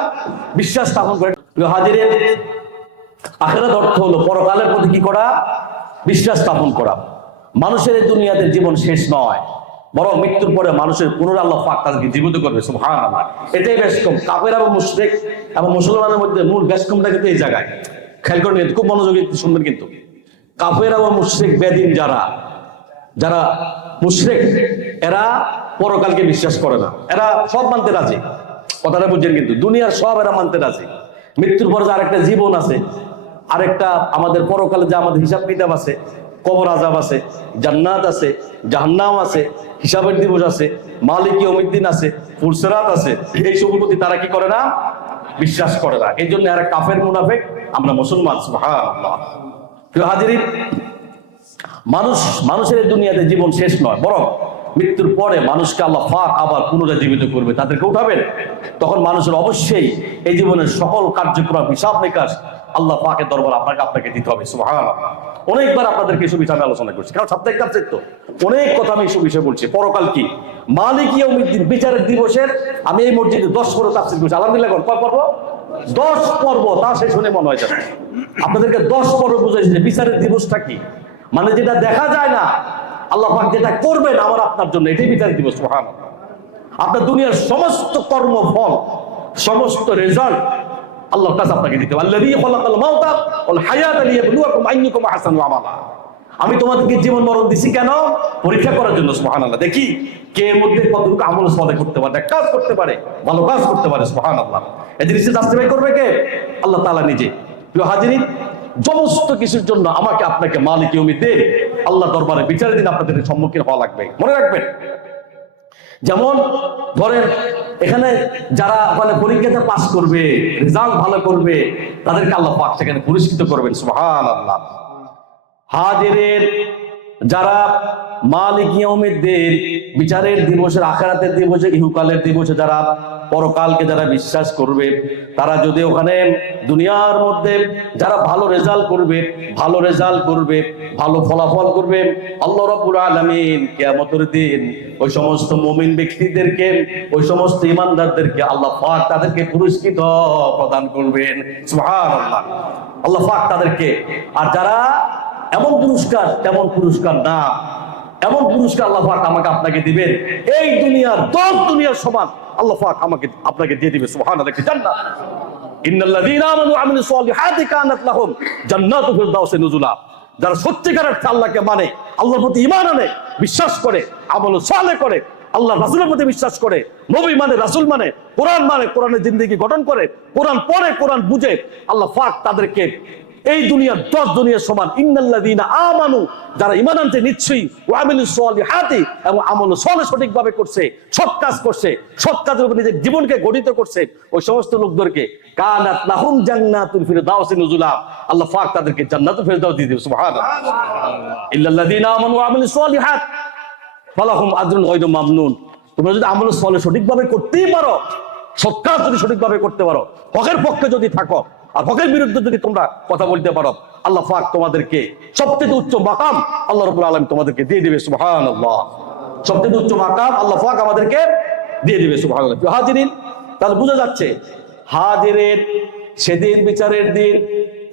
বিশ্বাস স্থাপন করা। প্রিয় হাজিরিন, আখিরাত অর্থ হলো পরকালের প্রতি কি করা? বিশ্বাস স্থাপন করা। মানুষের এই দুনিয়াতে জীবন শেষ নয়, বরং মৃত্যুর পরে মানুষের পুনরায় আল্লাহ পাক তাদেরকে জীবিত করবে। সুবহানাল্লাহ। এটাই বেশকম। কাফের এবং মুশরিক এবং মুসলমানের মধ্যে মূল বেশকমটা কিন্তু এই জায়গায়। খেয়াল করে নিন, খুব মনোযোগী শুনবেন কিন্তু। কাফের এবং মুশরিক, বেদিন যারা, যারা মুশরিক, এরা পরকালকে বিশ্বাস করে না। এরা সব মানতে রাজি, কথাটা বুঝছেন কিন্তু? দুনিয়ার সব এরা মানতে রাজি, মৃত্যুর পরে যে আরেকটা জীবন আছে, আরেকটা আমাদের পরকালে যে আমাদের হিসাব কিতাব আছে, কবর আযাব আছে, জান্নাত আছে, জাহান্নাম আছে, হিসাবের দিবস আছে, মালিক ইয়াউমিদ্দিন আছে, ফুলসিরাত আছে, এই সবের প্রতি তারা কি করে না? বিশ্বাস করে না। এই জন্য এরা কাফের মুনাফিক, আমরা মুসলমান। সুবহানাল্লাহ। প্রিয় হাজিরিন, মানুষের এই দুনিয়াতে জীবন শেষ নয়, বরং মৃত্যুর পরে মানুষকে আল্লাহ পাক আবার পুনরায় জীবিত করবে, তাদেরকে উঠাবেন। তখন মানুষের অবশ্যই এই জীবনের সকল কার্যক্রম হিসাব নিকাশ আল্লাহ পাকের দরবার আপনাকে দিতে হবে। সুবহানাল্লাহ। অনেকবার আপনাদেরকে এসব বিষয়ে আমি আলোচনা করছি, কারণ সাপ্তাহিক তাফসীর তো অনেক কথা আমি এসব বিষয়ে বলছি। পরকাল কি, মালিক ইয়াউমিদ্দিন, বিচারের দিবসের আমি এই মসজিদে 10 পর্ব তাফসীর করছি। আলহামদুলিল্লাহ, কয় পর্ব? 10 পর্ব। তা শেষ শুনে মনে হয় যাবে আপনাদেরকে 10 পর্ব বুঝাইছি যে বিচারের দিবসটা কি, মানে যেটা দেখা যায় না, আল্লাহ পাক যেটা করবেন আমার আপনার জন্য, এটাই বিচারের দিবস। সুবহানাল্লাহ। আপনার দুনিয়ার সমস্ত কর্মফল, সমস্ত রেজাল্ট আল্লাহর কাছে আপনাকে দিতে হবে। আল্লাযী খালাকাল মাউতা ওয়াল হায়াতা লিয়াবলুয়াকুম আইয়ুকুম আহসানু আমালা। আমি তোমাদেরকে জীবন মরণ দিছি কেন? পরীক্ষা করার জন্য। সুবহানাল্লাহ। দেখি কে এর মধ্যে কতটুকু আমল সালেহ করতে পারে, কাজ করতে পারে, ভালো কাজ করতে পারে। সুবহানাল্লাহ। এই জিনিসটা জাস্টিফাই করবে কে? আল্লাহ তাআলা নিজে। প্রিয় হাজিরিন, সমস্ত কিছুর জন্য আমাকে আপনাকে মালিক ইয়াউমিদ্দিন, আল্লাহ দরবারে বিচারের দিন আপনাদের সম্মুখীন হওয়া লাগবে। মনে রাখবেন, যেমন ধরেন এখানে যারা ওখানে পরীক্ষাতে পাস করবে, রেজাল্ট ভালো করবে, তাদেরকে আল্লাহ পাক সেখানে পুরস্কৃত করবেন। সুবহানাল্লাহ। হাজিরের যারা মালিক ইয়াউমিদ্দিন, বিচারের দিবসের, আখিরাতের দিবসে, ইহকালের দিবসে যারা পরকালকে যারা বিশ্বাস করবে, তারা যদি ওখানে দুনিয়ার মধ্যে যারা ভালো রেজাল্ট করবে, ভালো ফলাফল করবে, আল্লাহ রাব্বুল আলামিন কিয়ামতের দিন ওই সমস্ত মুমিন ব্যক্তিদেরকে, ওই সমস্ত ঈমানদারদেরকে আল্লাহ পাক তাদেরকে পুরস্কৃত প্রদান করবেন। সুবহানাল্লাহ। আল্লাহ পাক তাদেরকে, আর যারা এমন পুরস্কার তেমন পুরস্কার না, এমন পুরস্কার আল্লাহ পাক আমাকে আপনাকে দিবেন, এই দুনিয়ার 10 দুনিয়ার সমান আল্লাহ পাক আমাকে আপনাকে দিয়ে দিবে। সুবহানাল্লাহ। জান্নাত, ইন্নাল্লাযীনা আমানু ওয়া আমিলুস সালিহাতি কানাত লাহুম জান্নাতুল ফিরদাউসি নুজুলা। যারা সত্যিকার অর্থে আল্লাহকে মানে, আল্লাহর প্রতি ঈমান আনে, বিশ্বাস করে, আমল সালেহ করে, আল্লাহ রাসূলের প্রতি বিশ্বাস করে, নবী মানে, রাসূল মানে, কোরআন মানে, কোরআনের জিন্দেগি গঠন করে, কোরআন পড়ে, কোরআন বুঝে, আল্লাহ পাক তাদেরকে এই দুনিয়ার 10 দুনিয়ার সমান, ইন্নাল্লাযীনা আমানু, যারা ঈমান আনতে নিশ্চয়ই, ওয়া আমিলুস সালিহাতি, এবং আমল সালেহ সঠিকভাবে করছে, সৎ কাজ করছে, সৎ কাজের উপর নিজের জীবনকে গঠিত করছে, ওই সমস্ত লোকদেরকে কানাত লাহুম জান্নাতুল ফিরদাউসি নুজুলা, আল্লাহ পাক তাদেরকে জান্নাতুল ফিরদাউস দিয়ে দিবে। সুবহানাল্লাহ। ইল্লাল্লাযীনা আমানু ওয়া আমিলুস সালিহাত ফালাহুম আজরুন গায়রু মামনুন। তোমরা যদি আমল সালেহ সঠিকভাবে করতেই পারো, সৎ কাজ যদি সঠিকভাবে করতে পারো, হকের পক্ষে যদি থাকো, আর হকের বিরুদ্ধে যদি তোমরা কথা বলতে পারো, আল্লাহ পাক তোমাদেরকে সবচেয়ে উচ্চ মাকাম আল্লাহ রাব্বুল আলামিন তোমাদেরকে দিয়ে দিবে। সুবহানাল্লাহ। সবচেয়ে উচ্চ মাকাম আল্লাহ পাক আমাদেরকে দিয়ে দিবে। সুবহানাল্লাহ। হাজিরিন, তাহলে বোঝা যাচ্ছে হাজিরের সেদিন, বিচারের দিন,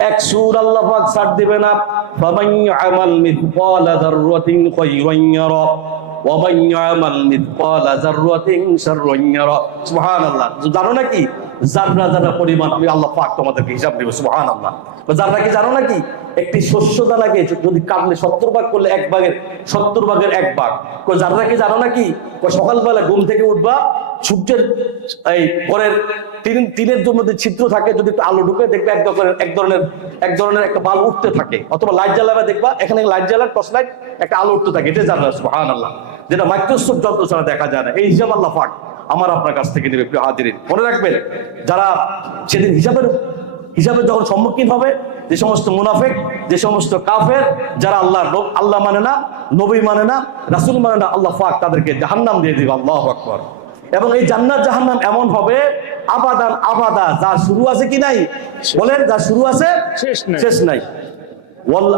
এক সুর আল্লাহ পাক ছাড় দিবে না। ফামান ইয়ামাল মিসকালা যাররাতিন খায়রান ইয়ারা ওয়া মান ইয়ামাল মিসকালা যাররাতিন শাররান ইয়ারা। সুবহানাল্লাহ। জানো নাকি জাররা জাররা পরিমাণ আমি আল্লাহ পাক তোমাদেরকে হিসাব দেব। সুবহানাল্লাহ। জাররা কি জানো নাকি? একটি শস্য দানাকে যদি কাটলে 70 ভাগ করলে 1 ভাগের 70 ভাগের 1 ভাগ। জাররা কি জানো নাকি? সকালবেলা ঘুম থেকে উঠবা, সূর্যের এই পরের তিনের মধ্যে ছিদ্র থাকে, যদি একটু আলো ঢুকে দেখবে এক ধরনের একটা বাল্ব উঠতে থাকে, অথবা লাইট জ্বালাবে দেখবা এখানে লাইট জ্বালার, টর্চ লাইট, একটা আলো উঠতে থাকে, এটা জাররা। সুবহানাল্লাহ। যেটা মাইক্রোস্কোপ যন্ত্র ছাড়া দেখা যায় না। এই হিসাব আল্লাহ পাক আমার আপনার কাছ থেকে নেবে। প্রিয় হাজিরিন, মনে রাখবেন, যারা সেদিন হিসাবে যখন সম্মুখীন হবে, যে সমস্ত মুনাফিক, যে সমস্ত কাফের, যারা আল্লাহ মানে না, নবী মানে না, রাসূল মানে না, আল্লাহ পাক তাদেরকে জাহান্নাম দিয়ে দিবে। আল্লাহু আকবার। এবং এই জান্নাত জাহান্নাম এমন হবে আবাদান আবাদা, যার শুরু আছে কি নাই? বলেন, যার শুরু আছে শেষ নাই। ওয়াল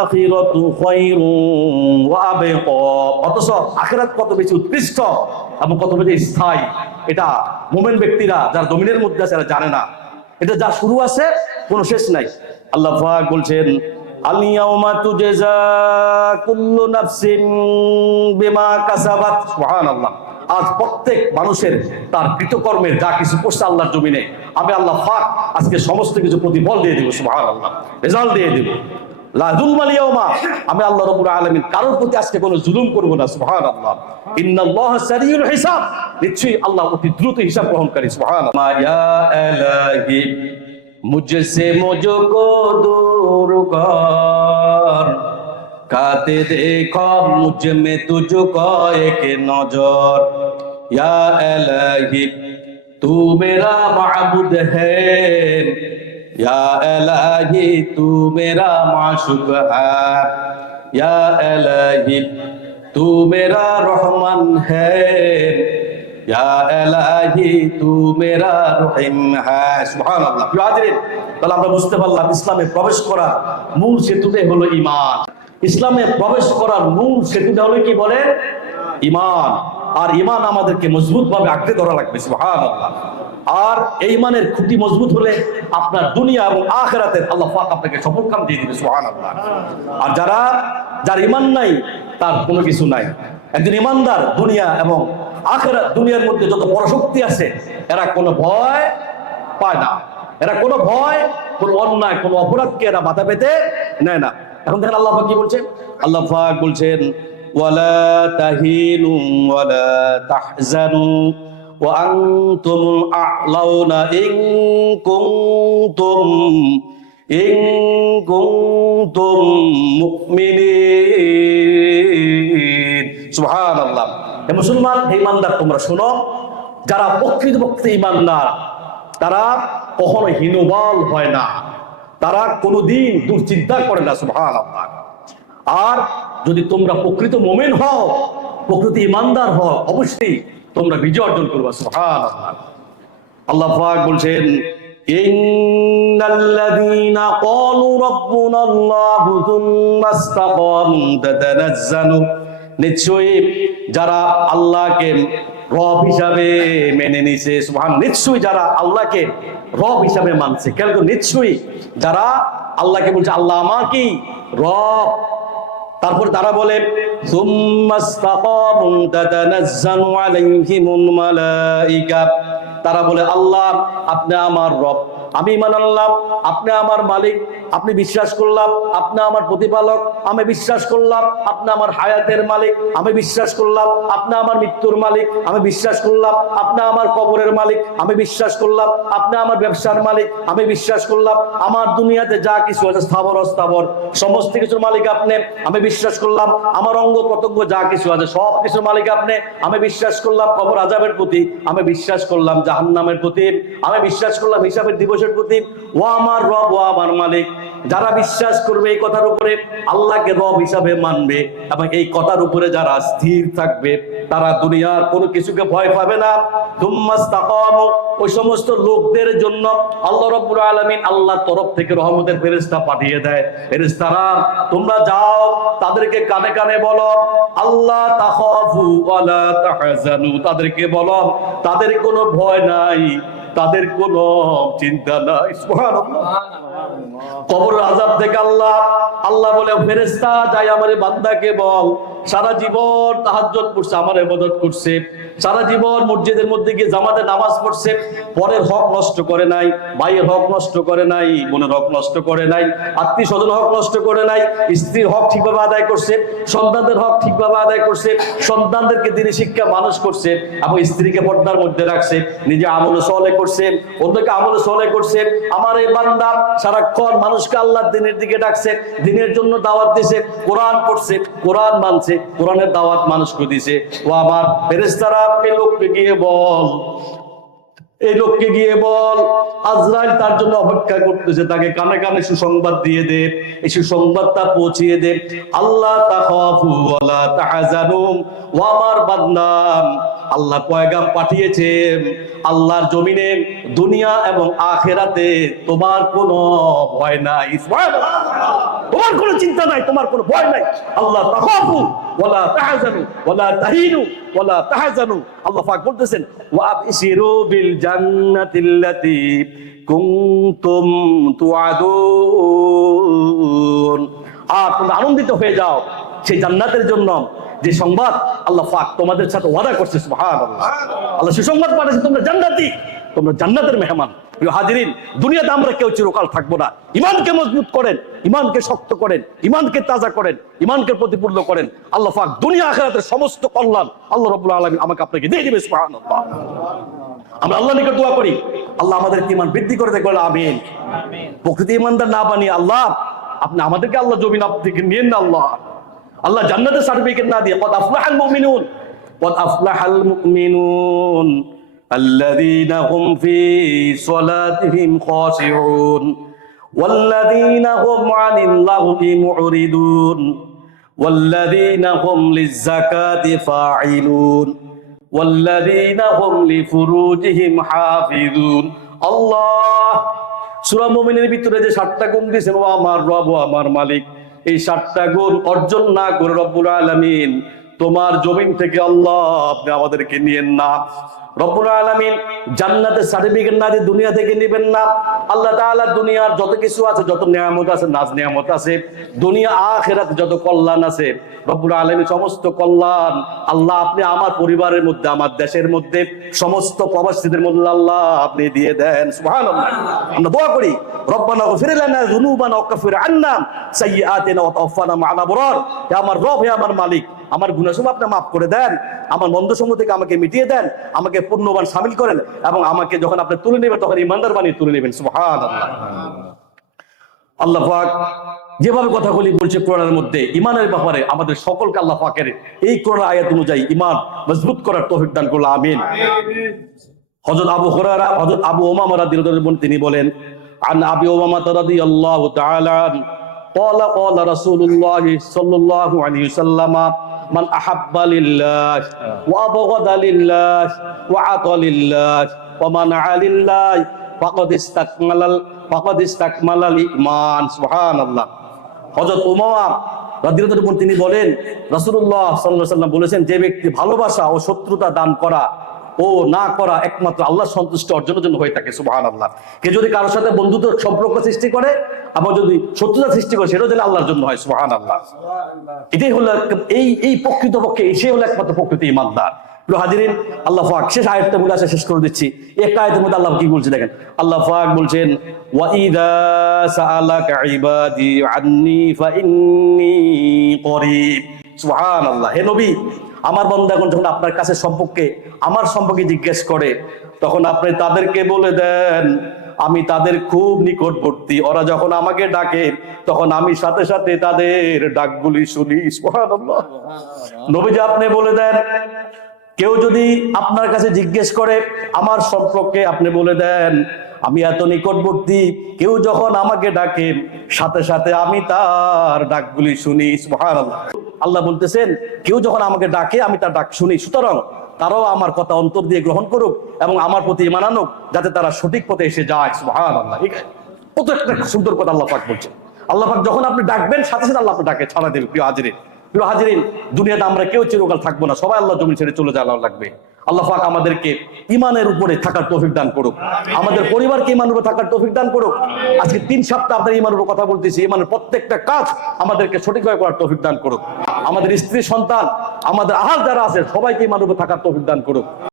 আখিরাতু খায়রুন ওয়া আবকা। অথচ আখিরাত কত বেশি উৎকৃষ্ট এবং কত বেশি স্থায়ী, এটা মুমিন ব্যক্তিরা যারা জমিনের মধ্যে আছে এরা জানে না। এটা যা শুরু আছে কোনো শেষ নাই। আল্লাহ পাক বলছেন, আল ইয়াউমা তুজজা কুল্লু নাফসিন বিমা কাসাবাত। সুবহানাল্লাহ। আজ প্রত্যেক মানুষের তার কৃতকর্মের যা কিছু করছে আল্লাহর জমিনে, আমি আল্লাহ পাক আজকে সমস্ত কিছু প্রতিফল দিয়ে দেব। সুবহানাল্লাহ। রেজাল্ট দিয়ে দেব। লা যুলমাল ইয়াউমা, আমি আল্লাহ রাব্বুল আলামিন কারোর প্রতি আজকে কোনো জুলুম করব না। সুবহানাল্লাহ। ইন্নাল্লাহা সারিউল হিসাব, নিশ্চয়ই আল্লাহ অতি দ্রুত হিসাব গ্রহণকারী। সুবহানাল্লাহ। ইয়া ইলাহি মুঝসে মুঝকো दूर कर, काते देखो मुझ में तुझको एक नजर, या इलाही तू मेरा माबूद है, या इलाही तू मेरा माशूक है, या इलाही तू मेरा रहमान है, या इलाही तू मेरा रहीम है। সুবহানাল্লাহ। তাহলে আমরা বুঝতে পারলাম ইসলামে প্রবেশ করার মূল সেতুটাই হলো ঈমান। ইসলামে প্রবেশ করার মূল সেতুটা হলো কি বলে? ঈমান। আর ঈমান আমাদেরকে মজবুত ভাবে আঁকড়ে ধরা লাগবে। সুবহানাল্লাহ। আর এই ঈমানের খুঁটি মজবুত হলে আপনার দুনিয়া এবং আখিরাতের আল্লাহ পাক আপনাকে সফল কাম দিয়ে দিবে। সুবহানাল্লাহ। আর যার ঈমান নাই তার কোনো কিছু নাই। একজন ঈমানদার দুনিয়া এবং আখিরাত, দুনিয়ার মধ্যে যত বড় শক্তি আছে এরা কোনো ভয় পায় না। এরা কোনো ভয়, কোনো অন্যায়, কোনো অপরাধকে এরা মাথা পেতে নেয় না। এখন দেখেন আল্লাহ পাক কি বলছেন? আল্লাহ পাক বলছেন ওয়ালা তাহিনু ওয়ালা তাহজানু ওয়া আনতুমুল আ'লাউনা ইন কুনতুম মুমিনিন। সুবহানাল্লাহ। হে মুসলমান, হে ঈমানদার, তোমরা শোনো, যারা প্রকৃতপক্ষে ঈমানদার তারা কখনো হীনবল হয় না, তারা কোনোদিন দুশ্চিন্তা করে না। সুবহানাল্লাহ। আর যদি তোমরা প্রকৃত মুমিন হও, প্রকৃত ঈমানদার হও, অবশ্যই তোমরা বিজয় অর্জন করবে। সুবহানাল্লাহ। আল্লাহ পাক বলছেন ইন্নাল্লাযীনা ক্বালু রাব্বুনাল্লাহু সুম্মা ইসতাকামু তাতানাজ্জালু, নিশ্চয়ই যারা আল্লাহকে রব হিসাবে মেনে নিছে, সুবহানাল্লাহ, নিশ্চয়ই যারা আল্লাহকে রব হিসাবে মানছে, কেন? নিশ্চয়ই যারা আল্লাহকে বলছে আল্লাহ আমাকেই রব, তারপর তারা বলে সুম্মাস্তাকামু তাতানাজ্জালু আলাইহিমুল মালাইকা, তারা বলে আল্লাহ আপনি আমার রব, আমি ঈমান আনলাম, আপনি আমার মালিক, আপনি বিশ্বাস করলাম, আপনি আমার প্রতিপালক, আমি বিশ্বাস করলাম, আপনি আমার হায়াতের মালিক, আমি বিশ্বাস করলাম, আপনি আমার মৃত্যুর মালিক, আমি বিশ্বাস করলাম, আপনি আমার কবরের মালিক, আমি বিশ্বাস করলাম, আপনি আমার ব্যবসার মালিক, আমি বিশ্বাস করলাম, আমার দুনিয়াতে যা কিছু আছে স্থাবর অস্থাবর সমস্ত কিছুর মালিক আপনি, আমি বিশ্বাস করলাম, আমার অঙ্গ প্রত্যঙ্গ যা কিছু আছে সব কিছুর মালিক আপনি, আমি বিশ্বাস করলাম কবর আযাবের প্রতি, আমি বিশ্বাস করলাম জাহান্নামের প্রতি, আমি বিশ্বাস করলাম হিসাবের দিবসের প্রতি। ও আমার রব, ও আমার মালিক, যারা বিশ্বাস করবে এই কথার উপরে, আল্লাহকে রব হিসাবে মানবে এবং এই কথার উপরে যারা স্থির থাকবে, তারা দুনিয়ার কোনো কিছুকে ভয় পাবে না। সুম্মাস্তাকামু, ওই সমস্ত লোকদের জন্য আল্লাহ রাব্বুল আলামিন আল্লাহর তরফ থেকে রহমতের ফেরেশতা পাঠিয়ে দেয়। ফেরেশতারা তোমরা যাও, তাদেরকে কানে কানে বলো আল্লাহ তাখাফু ওয়ালা তাহজানু, তাদেরকে বলো তাদের কোনো ভয় নাই, তাদের কোনো চিন্তা নাই। সুবহানাল্লাহ। কবরের আযাব থেকে আল্লাহ বলে ফেরেশতা যাই আমার বান্দাকে বল, সারা জীবন তাহাজ্জুদ পড়ছে, আমার ইবাদত করছে, সারা জীবন মসজিদের মধ্যে গিয়ে জামাতে নামাজ পড়ছে, পরের হক নষ্ট করে নাই, ভাইয়ের হক নষ্ট করে নাই, বোনের হক নষ্ট করে নাই, আত্মীয় স্বজনের হক নষ্ট করে নাই, স্ত্রীর হক ঠিকভাবে আদায় করছে, সন্তানদের হক ঠিকভাবে আদায় করছে, সন্তানদেরকে দিনী শিক্ষা মানুষ করছে এবং স্ত্রীকে পর্দার মধ্যে রাখছে, নিজে আমলে সলে করছে, অন্যকে আমলে সলে করছে। আমার এই বান্দা সারাক্ষণ মানুষকে আল্লাহর দ্বীনের দিকে ডাকছে, দ্বীনের জন্য দাওয়াত দিছে, কোরআন পড়ছে, কোরআন মানছে, কোরআনের দাওয়াত মানুষকে দিছে। ও আমার ফেরেশতারা এই লোককে গিয়ে বল, এই লোককে গিয়ে বল আজরাইল তার জন্য অপেক্ষা করতেছে, তাকে কানে কানে সুসংবাদ দিয়ে দে, এই সুসংবাদটা পৌঁছিয়ে দে আল্লাহ তাখাফু ওয়ালা তাহজানু, ও আমার বান্দা আল্লাহ পয়গাম পাঠিয়েছেন, আল্লাহর জমিনে দুনিয়া এবং আখিরাতে তোমার কোনো ভয় নাই। সুবহানাল্লাহ। তোমার কোনো চিন্তা নাই, তোমার কোনো ভয় নাই। আল্লাহ তাখাফু ওয়ালা তাহজানু ওয়ালা তাহিনু ওয়ালা তাহজানু, আল্লাহ পাক বলতেছেন ওয়া আবশিরু বিল জান্নাতিল্লাতী কুনতুম তুআদুন, আর তোমরা আনন্দিত হয়ে যাও সেই জান্নাতের জন্য যে সংবাদ আল্লাহ পাক তোমাদের সাথে ওয়াদা করছে। সুবহানাল্লাহ। আল্লাহ সুসংবাদ পাঠাচ্ছে, তোমরা জান্নাতি, তোমরা জান্নাতের মেহমান। প্রিয় হাজিরিন, দুনিয়াতে আমরা কেউ চিরকাল থাকবো না। ইমানকে মজবুত করেন, ইমানকে শক্ত করেন, ইমানকে তাজা করেন, ইমানকে প্রতিপূর্ণ করেন। আল্লাহ পাক দুনিয়া আখিরাতের সমস্ত কল্যাণ আল্লাহ রাব্বুল আলামিন আমাকে আপনাকে দিয়ে দিবে। সুবহানাল্লাহ। আমরা আল্লাহর নিকট দোয়া করি, আল্লাহ আমাদের ঈমান বৃদ্ধি করে দেখ, বলে আমিন। প্রকৃতি ইমানদার না বানিয়ে আল্লাহ আপনি আমাদেরকে আল্লাহ জমিন থেকে নিয়েন না। আল্লাহ জান্নাতের সার্টিফিকেট না দিয়ে কদ আফলাহাল মুমিনুন, কদ আফলাহাল মুমিনুন আল্লাযীনা হুম ফি সালাতিহিম খাশিউন ওয়াল্লাযীনা হুম আনিল লাগবি মুরিদুন ওয়াল্লাযীনা হুম লিয-যাকাতি ফাঈলুন ওয়াল্লাযীনা হুম লিফুরুজিহিম হাফিজুন। আল্লাহ সূরা মুমিনের ভিতরে যে 7টা গুণ দিয়েছেন, ও আমার রব, ও আমার মালিক, এই 7টা গুণ অর্জন না করে রব্বুল আলামিন তোমার জমিন থেকে আল্লাহ আপনি আমাদেরকে নিয়েন না। রব্বুল আলামিন জান্নাতের সার্টিফিকেট না দিয়ে দুনিয়া থেকে নেবেন না। আল্লাহ তাআলা দুনিয়ার যত কিছু আছে, যত নিয়ামত আছে, নাজ নিয়ামত আছে, দুনিয়া আখিরাতে যত কল্যাণ আছে, রব্বুল আলামিন সমস্ত কল্যাণ আল্লাহ আপনি আমার পরিবারের মধ্যে, আমার দেশের মধ্যে, সমস্ত প্রবাসীদের মধ্যে আল্লাহ আপনি দিয়ে দেন। সুবহানাল্লাহ। আমরা দোয়া করি, রব্বানা গফির লানা যুনুবানা ওয়া কাফির আন্না সাইয়্যাতিনা ওয়া তাওফানা মা'আল আবরার। হে আমার রব, হে আমার মালিক, আমার গুনাহসমূহ আপনি মাফ করে দেন, আমার মন্দসমূহ থেকে আমাকে মিটিয়ে দেন, আমাকে পূর্ণবান শামিল করেন, এবং আমাকে যখন আপনি তুলে নেবেন তখন ইমানদার বানিয়ে তুলে নেবেন। সুবহানাল্লাহ। আল্লাহ পাক যেভাবে কথাগুলি বলছে কোরআনের মধ্যে ইমানের ব্যাপারে, আমাদের সকলকে আল্লাহ পাকের এই কোরআন আয়াত অনুযায়ী ইমান মজবুত করার তৌফিক দান করুন। আমিন। হযরত আবু হুরায়রা, হযরত আবু উমামা রাদিয়াল্লাহু আনহু তিনি বলেন, আন আবি উমামা রাদিয়াল্লাহু তাআলা قال قال رسول الله صلى الله عليه وسلم من أحب لله وأبغض لله وعطى لله ومنع لله فقد استكمل الإيمان। সুবহানাল্লাহ। হযরত উমামা রাদিয়াল্লাহু আনহু তিনি বলেন, রাসূলুল্লাহ সাল্লাল্লাহু আলাইহি ওয়াসাল্লাম বলেছেন, যে ব্যক্তি ভালোবাসা ও শত্রুতা দান করা ও না করা একমাত্র আল্লাহর সন্তুষ্টি অর্জনের জন্য হয়ে থাকে। সুবহানাল্লাহ। কে যদি কারোর সাথে বন্ধুত্ব সম্পর্ক সৃষ্টি করে, আবার যদি শত্রুতা সৃষ্টি করে, সেটাও যেন আল্লাহর জন্য হয়। সুবহানাল্লাহ। এটাই হলো এই প্রকৃতপক্ষে সে হলো একমাত্র প্রকৃত ঈমানদার। হাজিরিন, আল্লাহ পাক শেষ আয়াতটা বলে আসা শেষ করে দিচ্ছি। একটা আয়াতের মধ্যে আল্লাহ কি বলছে দেখেন, আল্লাহ পাক বলছেন, ওয়া ইযা সাআলাকা ইবাদি আন্নী ফাইন্নী করিব। সুবহানাল্লাহ। হে নবী, আমার বান্দা যখন আপনার কাছে সম্পর্কে, আমার সম্পর্কে জিজ্ঞেস করে, তখন আপনি তাদেরকে বলে দেন আমি তাদের খুব নিকটবর্তী। ওরা যখন আমাকে ডাকে তখন আমি সাথে সাথে তাদের ডাকগুলি শুনি। সুবহানাল্লাহ। নবীজি আপনি বলে দেন, কেউ যদি আপনার কাছে জিজ্ঞেস করে আমার সম্পর্কে, আপনি বলে দেন আমি এত নিকটবর্তী, কেউ যখন আমাকে ডাকে সাথে সাথে আমি তার ডাকগুলি শুনি। সুবহানাল্লাহ। আল্লাহ বলতেছেন, কেউ যখন আমাকে ডাকে আমি তার ডাক শুনি, সুতরাং তারাও আমার কথা অন্তর দিয়ে গ্রহণ করুক এবং আমার প্রতি ঈমান আনুক, যাতে তারা সঠিক পথে এসে যায়। সুবহানাল্লাহ। কত একটা সুন্দর কথা আল্লাহ পাক বলছেন। আল্লাহ পাক যখন আপনি ডাকবেন সাথে সাথে আল্লাহ আপনার ডাকে ছাড়া দেবে। প্রিয় হাজিরিন, দুনিয়াতে আমরা কেউ চিরকাল থাকবো না, সবাই আল্লাহ জমিন ছেড়ে চলে যাওয়া লাগবে। আল্লাহ পাক আমাদেরকে ঈমানের উপরে থাকার তৌফিক দান করুক, আমাদের পরিবারকে ঈমানের উপরে থাকার তৌফিক দান করুক। আজকে 3 সপ্তাহ আপনার ঈমানের উপর কথা বলতেছি, ঈমানের প্রত্যেকটা কাজ আমাদেরকে সঠিকভাবে করার তৌফিক দান করুক। আমাদের স্ত্রী সন্তান, আমাদের আহাল যারা আছে সবাইকে ঈমানের উপর থাকার তৌফিক দান করুক।